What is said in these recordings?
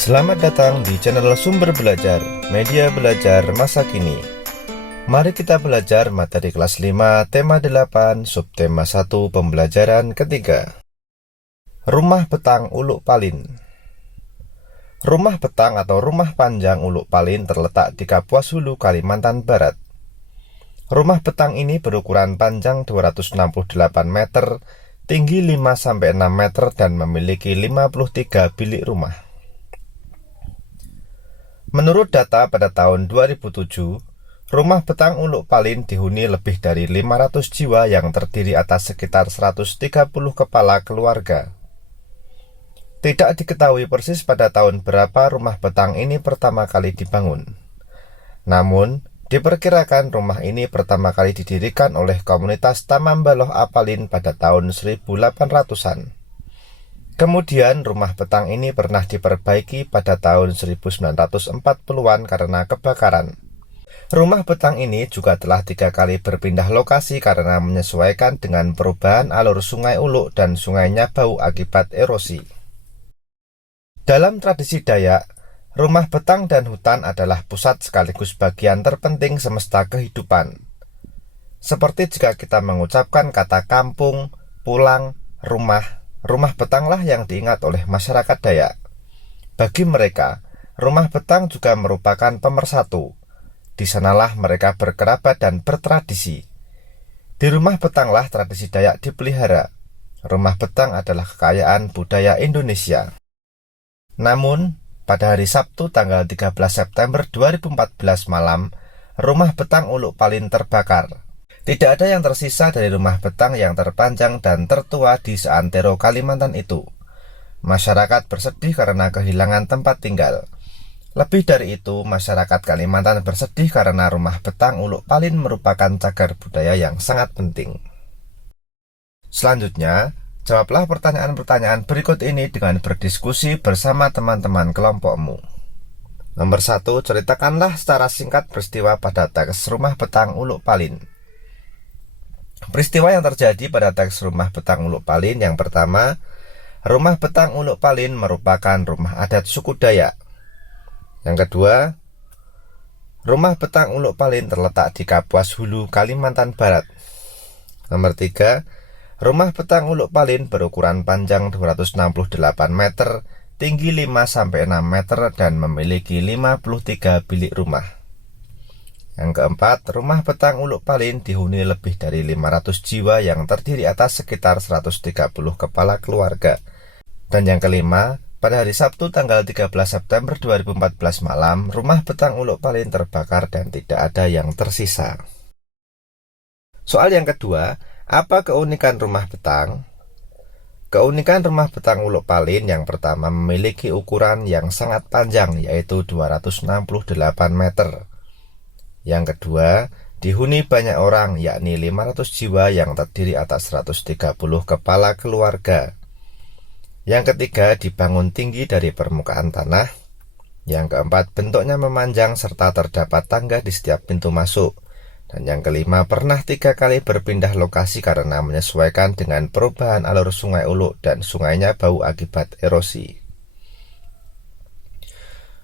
Selamat datang di channel Sumber Belajar, media belajar masa kini. Mari kita belajar materi kelas 5, tema 8, subtema 1, pembelajaran ketiga. Rumah Betang Uluk Palin. Rumah betang atau rumah panjang Uluk Palin terletak di Kapuas Hulu, Kalimantan Barat. Rumah betang ini berukuran panjang 268 meter, tinggi 5-6 meter dan memiliki 53 bilik rumah. Menurut data pada tahun 2007, rumah betang Uluk Palin dihuni lebih dari 500 jiwa yang terdiri atas sekitar 130 kepala keluarga. Tidak diketahui persis pada tahun berapa rumah betang ini pertama kali dibangun. Namun, diperkirakan rumah ini pertama kali didirikan oleh komunitas Tamambaloh Apalin pada tahun 1800-an. Kemudian rumah betang ini pernah diperbaiki pada tahun 1940-an karena kebakaran. Rumah betang ini juga telah 3 kali berpindah lokasi karena menyesuaikan dengan perubahan alur Sungai Uluk dan Sungai Nyabau akibat erosi. Dalam tradisi Dayak, rumah betang dan hutan adalah pusat sekaligus bagian terpenting semesta kehidupan. Seperti jika kita mengucapkan kata kampung, pulang, rumah betanglah yang diingat oleh masyarakat Dayak. Bagi mereka, rumah betang juga merupakan pemersatu. Di sanalah mereka berkerabat dan bertradisi. Di rumah betanglah tradisi Dayak dipelihara. Rumah betang adalah kekayaan budaya Indonesia. Namun, pada hari Sabtu tanggal 13 September 2014 malam, rumah betang Uluk Palin terbakar. Tidak ada yang tersisa dari rumah betang yang terpanjang dan tertua di seantero Kalimantan itu. Masyarakat bersedih karena kehilangan tempat tinggal. Lebih dari itu, masyarakat Kalimantan bersedih karena rumah betang Uluk Palin merupakan cagar budaya yang sangat penting. Selanjutnya, jawablah pertanyaan-pertanyaan berikut ini dengan berdiskusi bersama teman-teman kelompokmu. Nomor 1, ceritakanlah secara singkat peristiwa pada teks rumah betang Uluk Palin. Peristiwa yang terjadi pada teks rumah betang Uluk Palin yang pertama, rumah betang Uluk Palin merupakan rumah adat suku Dayak. Yang kedua, rumah betang Uluk Palin terletak di Kapuas Hulu, Kalimantan Barat. Nomor 3, rumah betang Uluk Palin berukuran panjang 268 meter, tinggi 5-6 meter dan memiliki 53 bilik rumah. Yang keempat, rumah betang Uluk Palin dihuni lebih dari 500 jiwa yang terdiri atas sekitar 130 kepala keluarga. Dan yang kelima, pada hari Sabtu tanggal 13 September 2014 malam, rumah betang Uluk Palin terbakar dan tidak ada yang tersisa. Soal yang kedua, apa keunikan rumah betang? Keunikan rumah betang Uluk Palin yang pertama memiliki ukuran yang sangat panjang, yaitu 268 meter. Yang kedua, dihuni banyak orang, yakni 500 jiwa yang terdiri atas 130 kepala keluarga. Yang ketiga, dibangun tinggi dari permukaan tanah. Yang keempat, bentuknya memanjang serta terdapat tangga di setiap pintu masuk. Dan yang kelima, pernah 3 kali berpindah lokasi karena menyesuaikan dengan perubahan alur Sungai Uluk dan Sungai Nyabau akibat erosi.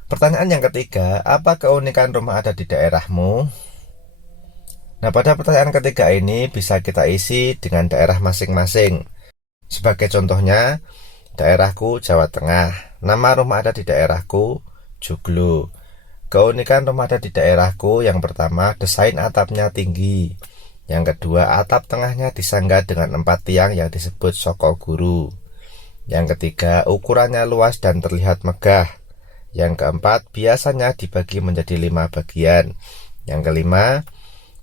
Pertanyaan yang ketiga, apa keunikan rumah adat di daerahmu? Nah, pada pertanyaan ketiga ini bisa kita isi dengan daerah masing-masing. Sebagai contohnya, daerahku Jawa Tengah. Nama rumah adat di daerahku Joglo. Keunikan rumah adat di daerahku yang pertama, desain atapnya tinggi. Yang kedua, atap tengahnya disangga dengan 4 tiang yang disebut soko guru. Yang ketiga, ukurannya luas dan terlihat megah. Yang keempat, biasanya dibagi menjadi 5 bagian. Yang kelima,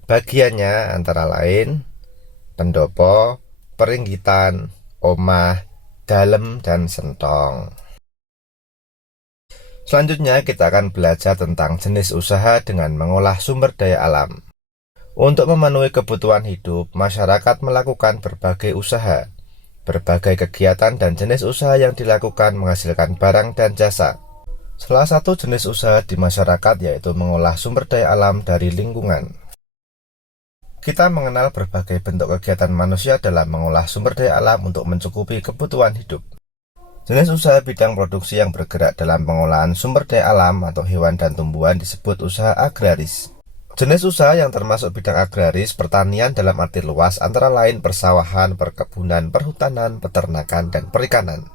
bagiannya antara lain pendopo, peringgitan, omah, dalem, dan sentong. Selanjutnya kita akan belajar tentang jenis usaha dengan mengolah sumber daya alam. Untuk memenuhi kebutuhan hidup, masyarakat melakukan berbagai usaha. Berbagai kegiatan dan jenis usaha yang dilakukan menghasilkan barang dan jasa. Salah satu jenis usaha di masyarakat yaitu mengolah sumber daya alam dari lingkungan. Kita mengenal berbagai bentuk kegiatan manusia dalam mengolah sumber daya alam untuk mencukupi kebutuhan hidup. Jenis usaha bidang produksi yang bergerak dalam pengolahan sumber daya alam atau hewan dan tumbuhan disebut usaha agraris. Jenis usaha yang termasuk bidang agraris pertanian dalam arti luas antara lain persawahan, perkebunan, perhutanan, peternakan, dan perikanan.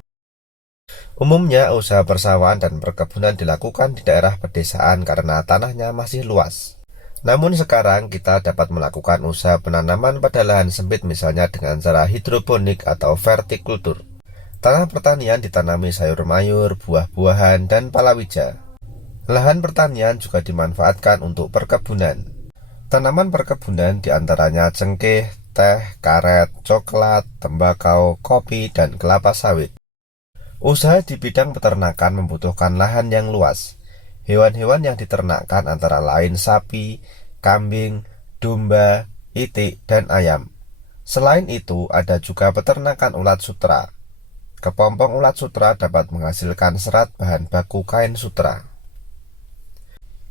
Umumnya usaha persawahan dan perkebunan dilakukan di daerah pedesaan karena tanahnya masih luas. Namun sekarang kita dapat melakukan usaha penanaman pada lahan sempit misalnya dengan cara hidroponik atau vertikultur. Tanah pertanian ditanami sayur mayur, buah-buahan, dan palawija. Lahan pertanian juga dimanfaatkan untuk perkebunan. Tanaman perkebunan diantaranya cengkeh, teh, karet, coklat, tembakau, kopi, dan kelapa sawit. Usaha di bidang peternakan membutuhkan lahan yang luas. Hewan-hewan yang diternakkan antara lain sapi, kambing, domba, itik, dan ayam. Selain itu, ada juga peternakan ulat sutra. Kepompong ulat sutra dapat menghasilkan serat bahan baku kain sutra.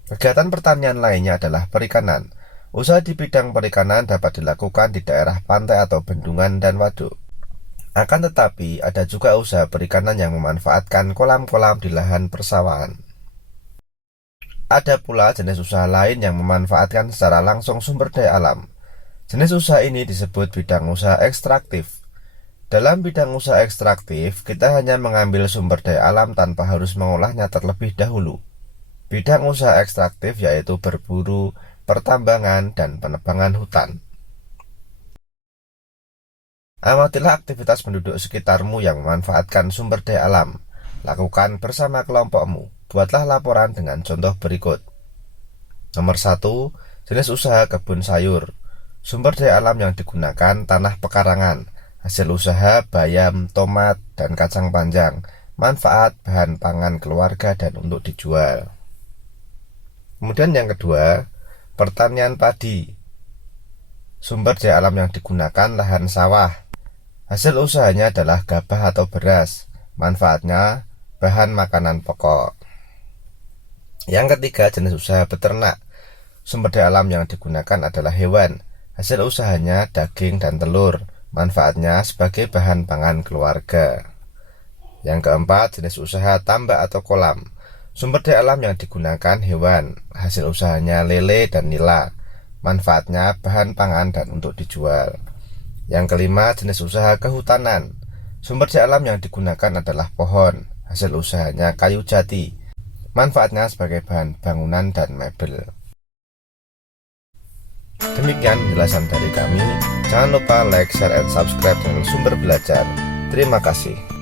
Kegiatan pertanian lainnya adalah perikanan. Usaha di bidang perikanan dapat dilakukan di daerah pantai atau bendungan dan waduk. Akan tetapi, ada juga usaha perikanan yang memanfaatkan kolam-kolam di lahan persawahan. Ada pula jenis usaha lain yang memanfaatkan secara langsung sumber daya alam. Jenis usaha ini disebut bidang usaha ekstraktif. Dalam bidang usaha ekstraktif, kita hanya mengambil sumber daya alam tanpa harus mengolahnya terlebih dahulu. Bidang usaha ekstraktif yaitu berburu, pertambangan, dan penebangan hutan. Amatilah aktivitas penduduk sekitarmu yang memanfaatkan sumber daya alam. Lakukan bersama kelompokmu. Buatlah laporan dengan contoh berikut. Nomor 1, jenis usaha kebun sayur. Sumber daya alam yang digunakan tanah pekarangan. Hasil usaha bayam, tomat, dan kacang panjang. Manfaat bahan pangan keluarga dan untuk dijual. Kemudian yang kedua, pertanian padi. Sumber daya alam yang digunakan lahan sawah. Hasil usahanya adalah gabah atau beras. Manfaatnya bahan makanan pokok. Yang ketiga, jenis usaha beternak. Sumber daya alam yang digunakan adalah hewan. Hasil usahanya daging dan telur. Manfaatnya sebagai bahan pangan keluarga. Yang keempat, jenis usaha tambak atau kolam. Sumber daya alam yang digunakan hewan. Hasil usahanya lele dan nila. Manfaatnya bahan pangan dan untuk dijual. Yang kelima, jenis usaha kehutanan. Sumber daya alam yang digunakan adalah pohon. Hasil usahanya kayu jati. Manfaatnya sebagai bahan bangunan dan mebel. Demikian penjelasan dari kami. Jangan lupa like, share, and subscribe channel Sumber Belajar. Terima kasih.